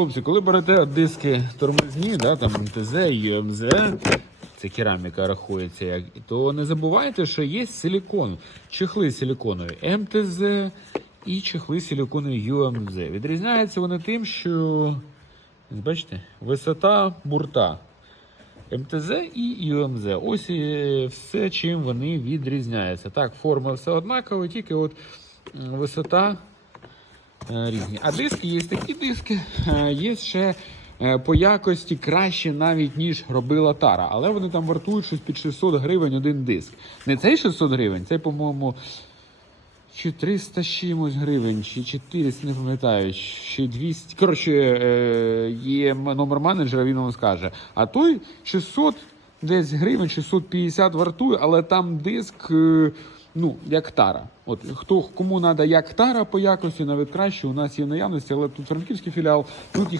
Хлопці, коли берете диски тормозні, да, там МТЗ, ЮМЗ, це кераміка рахується, як, то не забувайте, що є силікон, чехли силіконові МТЗ і чехли силіконові ЮМЗ. Відрізняються вони тим, що бачите, висота бурта. МТЗ і ЮМЗ. Ось і все, чим вони відрізняються. Так, форма все однакова, тільки от висота е, різні. А диски є такі диски, е, є ще е, по якості краще навіть, ніж робила Тара. Але вони там вартують щось під 600 гривень один диск. Не цей 600 гривень, цей, по-моєму, чи 300 чимось гривень, чи 400, не пам'ятаю, чи 200. Коротше, е, є номер менеджера, він вам скаже. А той 600 десь гривень, 650 вартує, але там диск, е, ну, як тара. От хто кому треба як тара по якості, навіть краще, у нас є наявності, але тут франківський філіал, тут їх